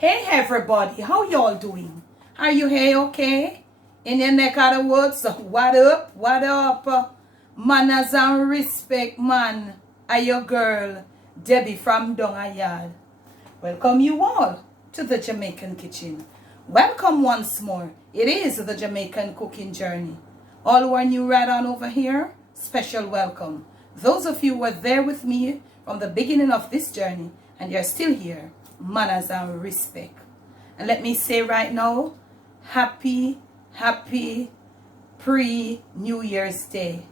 Hey everybody, how y'all doing? Are you hey okay? In your neck of the woods, what up? What up? Manners and respect, man. I your girl, Debbie from Dongayard. Welcome you all to the Jamaican kitchen. Welcome once more. It is the Jamaican cooking journey. All who are new right on over here, special welcome. Those of you who were there with me from the beginning of this journey and you're still here, manners and respect. And let me say right now, happy pre-New Year's Day.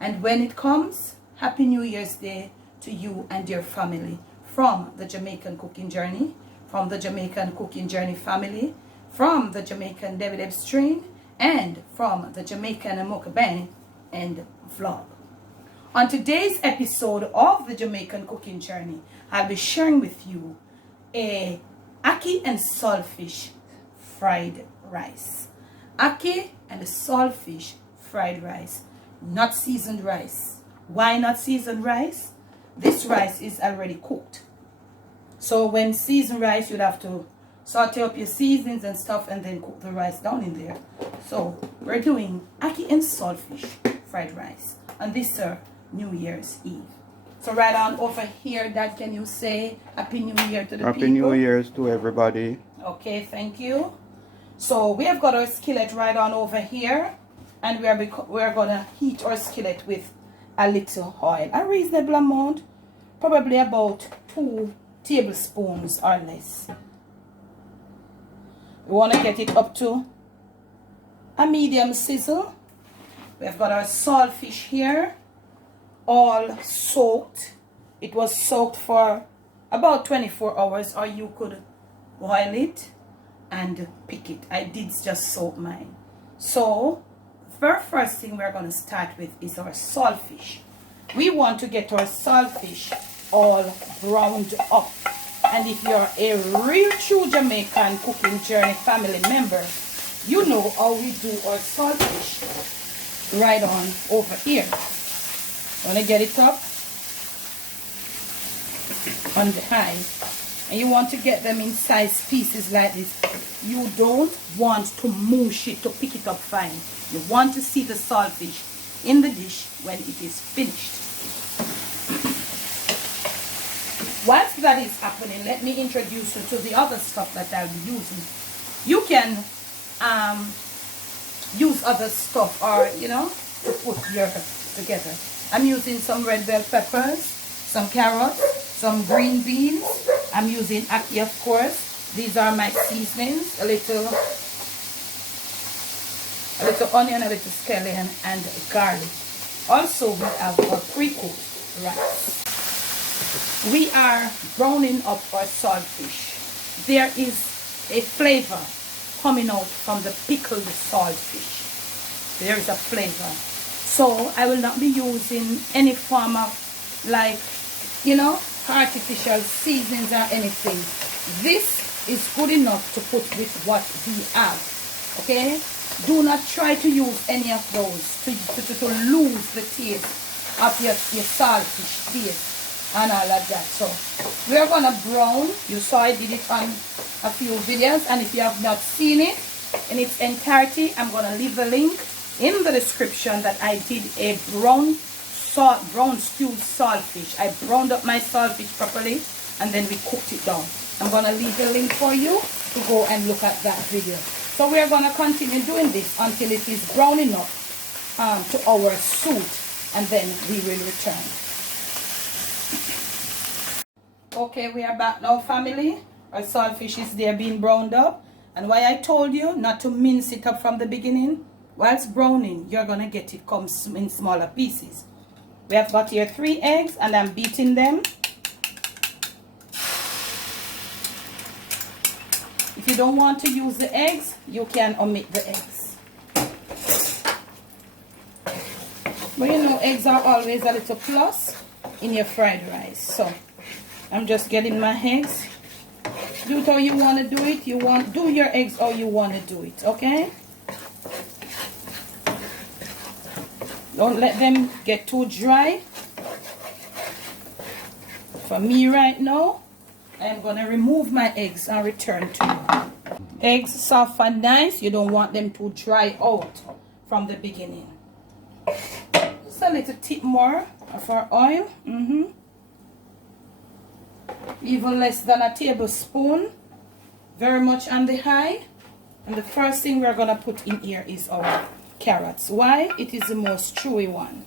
And when it comes, happy New Year's Day to you and your family from the Jamaican cooking journey, from the Jamaican cooking journey family, from the Jamaican Debbie Deb Stream, and from the Jamaican Mukbang and vlog. On today's episode of the Jamaican cooking journey, I'll be sharing with you a ackee and saltfish fried rice. Ackee and saltfish fried rice, not seasoned rice. Why not seasoned rice? This rice is already cooked. So when seasoned rice, you'd have to saute up your seasonings and stuff and then cook the rice down in there. So we're doing ackee and saltfish fried rice on this New Year's Eve. So right on over here, Dad, can you say Happy New Year to the people? Happy New Year's to everybody. Okay, thank you. So we have got our skillet right on over here, and we're gonna heat our skillet with a little oil, a reasonable amount, probably about 2 tablespoons or less. We want to get it up to a medium sizzle. We have got our saltfish here, all soaked. It was soaked for about 24 hours, or you could boil it and pick it. I did just soak mine. So the first thing we're going to start with is our saltfish. We want to get our saltfish all browned up. And if you're a real true Jamaican cooking journey family member, you know how we do our saltfish right on over here. Want to get it up on the high, and you want to get them in size pieces like this. You don't want to mush it to pick it up fine. You want to see the saltfish in the dish when it is finished. Whilst that is happening, let me introduce you to the other stuff that I'll be using. You can use other stuff, or to put your together. I'm using some red bell peppers, some carrots, some green beans. I'm using ackee, of course. These are my seasonings. A little onion, a little scallion, and garlic. Also, we have our pre-cooked rice. We are browning up our saltfish. There is a flavor coming out from the pickled saltfish. There is a flavor. So I will not be using any form of artificial seasonings or anything. This is good enough to put with what we have. Okay? Do not try to use any of those to lose the taste of your saltfish taste and all of that. So we are gonna brown. You saw I did it on a few videos, and if you have not seen it in its entirety, I'm gonna leave the link in the description that I did a brown stewed saltfish. I browned up my saltfish properly and then we cooked it down. I'm gonna leave the link for you to go and look at that video. So we are gonna continue doing this until it is brown enough to our suit, and then we will return. Okay, we are back now, family. Our saltfish is there being browned up, and why I told you not to mince it up from the beginning. Whilst browning, you're going to get it come in smaller pieces. We have got here 3 eggs, and I'm beating them. If you don't want to use the eggs, you can omit the eggs. But eggs are always a little plus in your fried rice. So I'm just getting my eggs. Do it how you want to do it. Do your eggs how you want to do it, okay? Don't let them get too dry. For me right now, I am going to remove my eggs and return to you. Eggs soft and nice. You don't want them to dry out from the beginning. Just a little tip more of our oil. Even less than a tablespoon. Very much on the high. And the first thing we're going to put in here is our carrots. Why? It is the most chewy one.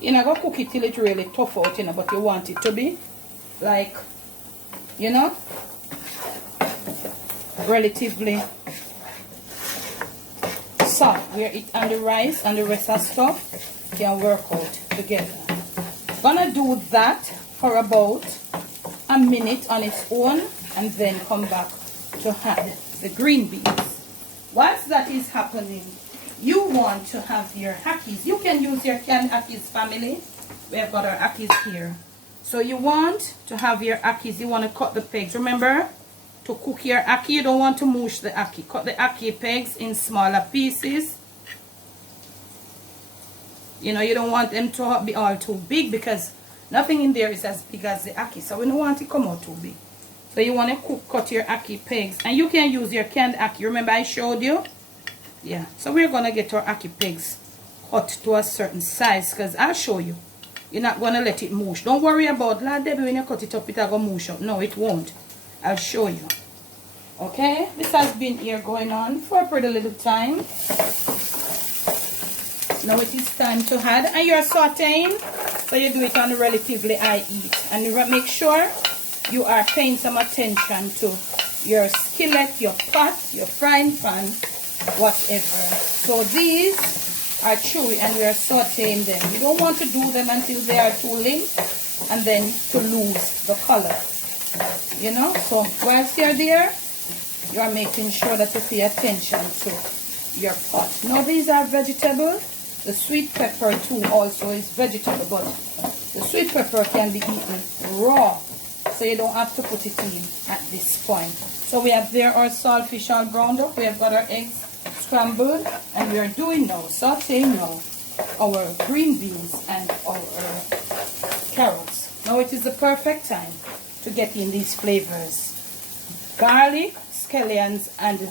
You're not going to cook it till it really tough out, you know, but you want it to be like, you know, relatively soft, where it and the rice and the rest of stuff can work out together. Gonna do that for about a minute on its own and then come back to add the green beans. Whilst that is happening, you want to have your ackees. You can use your canned ackees, family. We have got our ackees here. So you want to have your ackees. You want to cut the pegs. Remember, to cook your ackee, you don't want to mush the ackee. Cut the ackee pegs in smaller pieces. You know, you don't want them to be all too big because nothing in there is as big as the ackee. So we don't want it to come out too big. So you want to cut your ackee pegs. And you can use your canned ackee. Remember I showed you? Yeah. So we're going to get our ackee pegs cut to a certain size because I'll show you. You're not going to let it mush. Don't worry about Lord Debbie, when you cut it up, it'll go mush up. No, it won't. I'll show you. Okay? This has been here going on for a pretty little time. Now it is time to add. And you're sauteing, so you do it on relatively high heat. And you make sure you are paying some attention to your skillet, your pot, your frying pan, whatever. So these are chewy and we are sauteing them. You don't want to do them until they are too limp and then to lose the color. You know, so whilst you're there, you are making sure that you pay attention to your pot. Now these are vegetables. The sweet pepper too also is vegetable, but the sweet pepper can be eaten raw. So you don't have to put it in at this point. So we have there our saltfish all browned up. We have got our eggs scrambled. And we are doing now, sauteing now, our green beans and our carrots. Now it is the perfect time to get in these flavors. Garlic, scallions and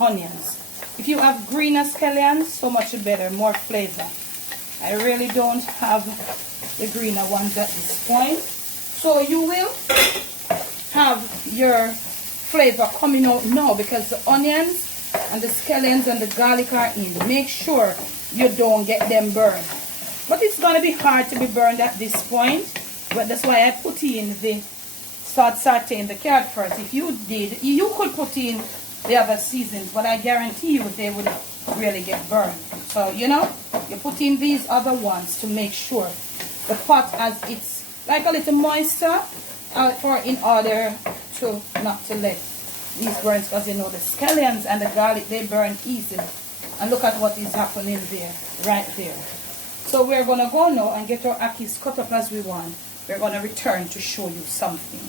onions. If you have greener scallions, so much better, more flavor. I really don't have the greener ones at this point. So you will have your flavor coming out now because the onions and the scallions and the garlic are in. Make sure you don't get them burned. But it's going to be hard to be burned at this point. But that's why I put in the sauteing the carrot first. If you did, you could put in the other seasons, but I guarantee you they would really get burned. So, you know, you put in these other ones to make sure the pot has its like a little moisture in order to not to let these burn, because you know the scallions and the garlic, they burn easily. And look at what is happening there, right there. So we're going to go now and get our ackees cut up as we want. We're going to return to show you something.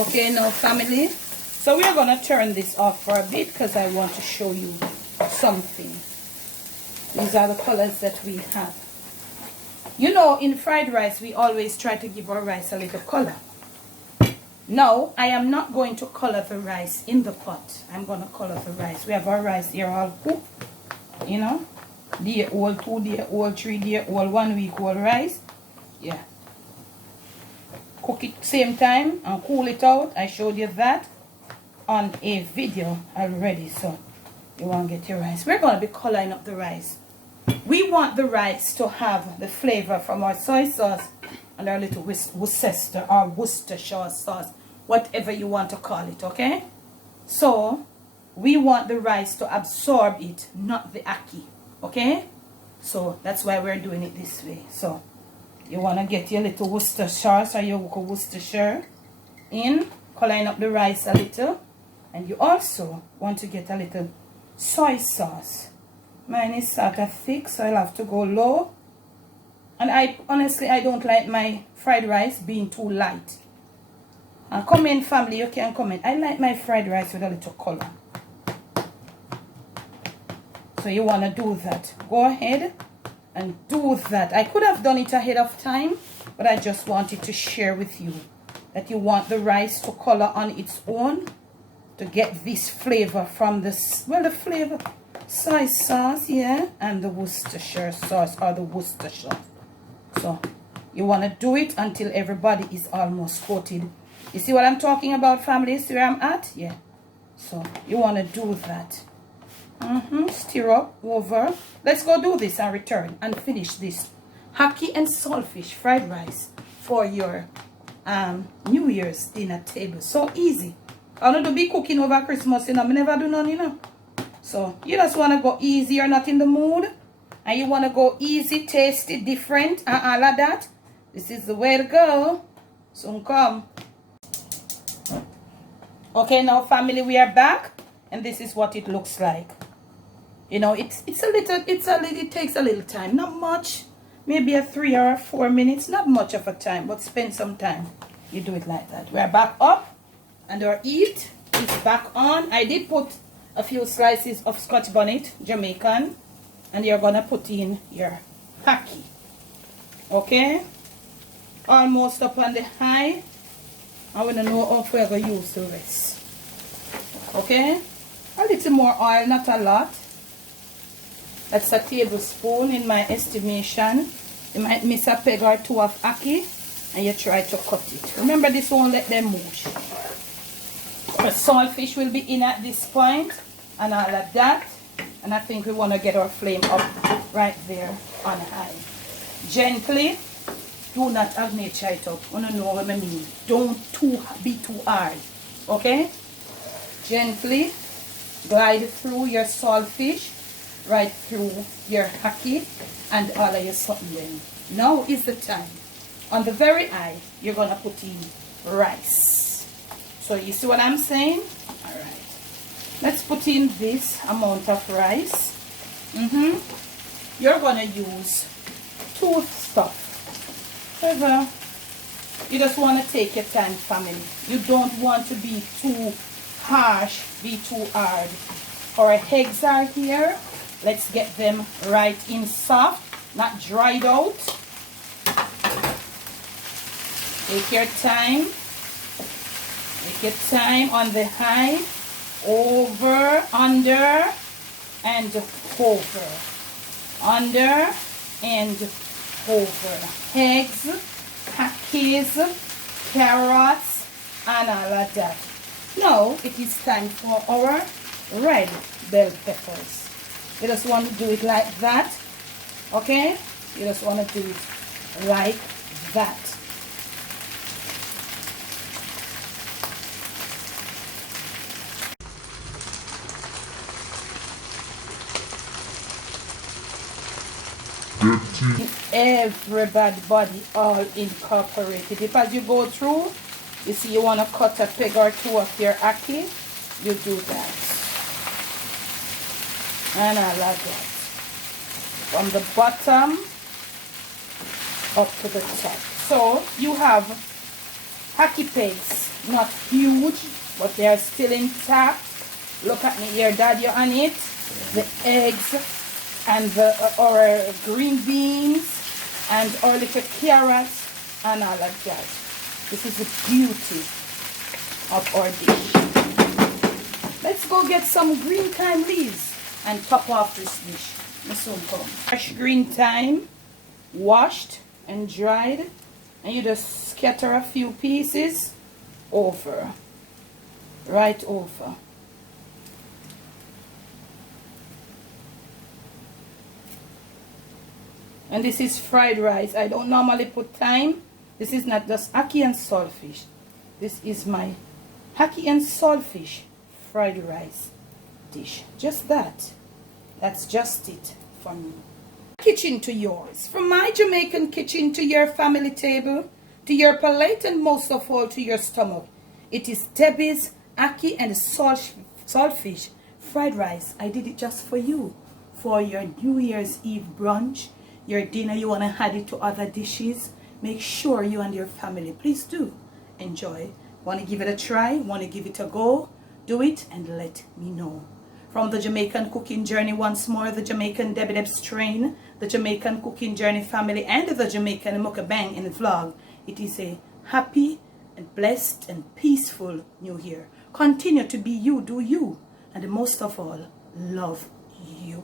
Okay, now family, so we're going to turn this off for a bit because I want to show you something. These are the colors that we have. You know, in fried rice, we always try to give our rice a little color. Now, I am not going to color the rice in the pot. I'm going to color the rice. We have our rice here all cooked. You know, day old, 2 day old, 3 day old, 1 week old rice. Yeah. Cook it same time and cool it out. I showed you that on a video already. So, you want to get your rice. We're going to be coloring up the rice. We want the rice to have the flavor from our soy sauce and our little Worcester or Worcestershire sauce, whatever you want to call it, okay? So, we want the rice to absorb it, not the ackee, okay? So, that's why we're doing it this way. So, you want to get your little Worcestershire or your Worcestershire in, coloring up the rice a little. And you also want to get a little soy sauce. Mine is sort of thick, so I'll have to go low. And honestly, I don't like my fried rice being too light. And comment, family, you can comment. I like my fried rice with a little color. So you want to do that. Go ahead and do that. I could have done it ahead of time, but I just wanted to share with you that you want the rice to color on its own to get this flavor from this, well, the flavor, soy sauce, yeah, and the Worcestershire sauce or the Worcestershire. So you want to do it until everybody is almost coated. You see what I'm talking about, family? See where I'm at? Yeah. So you want to do that. Stir up over. Let's go do this and return and finish this ackee and saltfish fried rice for your New Year's dinner table. So easy. I don't be cooking over Christmas, you know. I never do none, you know. So you just want to go easy. You're not in the mood, and you want to go easy, tasty, different, and all of that. This is the way to go. Soon come. Okay, now family, we are back, and this is what it looks like. You know, it takes a little time, not much, maybe a 3 or 4 minutes, not much of a time, but spend some time. You do it like that. We are back up, and our heat is back on. I did put a few slices of Scotch bonnet, Jamaican, and you're gonna put in your ackee. Okay, almost up on the high. I want to know how we're going to use the rest. Okay? A little more oil, not a lot. That's a tablespoon in my estimation. You might miss a peg or two of ackee and you try to cut it. Remember, this won't let them mush. The saltfish will be in at this point and all of that. And I think we want to get our flame up right there on high. Gently. Do not ignite it up. You know what I mean. Don't be too hard. Okay? Gently glide through your saltfish, right through your ackee, and all of your something then. Now is the time. On the very eye, you're gonna put in rice. So you see what I'm saying? Alright. Let's put in this amount of rice. You're gonna use 2 stuff. However, you just want to take your time, family. You don't want to be too harsh, be too hard. Our eggs are here. Let's get them right in soft, not dried out. Take your time. Take your time on the high. Over, under, and over. Under and over. Eggs, cookies, carrots, and all of that. Now it is time for our red bell peppers. You just want to do it like that. Okay? You just want to do it like that. Everybody all incorporated. If as you go through, you see you want to cut a peg or 2 of your ackee, you do that. And I love that. From the bottom up to the top. So you have ackee pegs, not huge, but they are still intact. Look at me here, Daddy, on it. The eggs and our green beans and our little carrots and all of that. This is the beauty of our dish. Let's go get some green thyme leaves and top off this dish. Fresh green thyme, washed and dried, and you just scatter a few pieces over, right over. And this is fried rice. I don't normally put thyme. This is not just ackee and saltfish. This is my ackee and saltfish fried rice dish. Just that. That's just it for me. Kitchen to yours. From my Jamaican kitchen to your family table, to your palate, and most of all to your stomach. It is Debbie's ackee and saltfish fried rice. I did it just for you. For your New Year's Eve brunch. Your dinner, you want to add it to other dishes. Make sure you and your family, please do enjoy. Want to give it a try? Want to give it a go? Do it and let me know. From the Jamaican cooking journey, once more, the Jamaican Debbie Debs train, the Jamaican cooking journey family, and the Jamaican mukbang in the vlog. It is a happy and blessed and peaceful new year. Continue to be you, do you, and most of all, love you.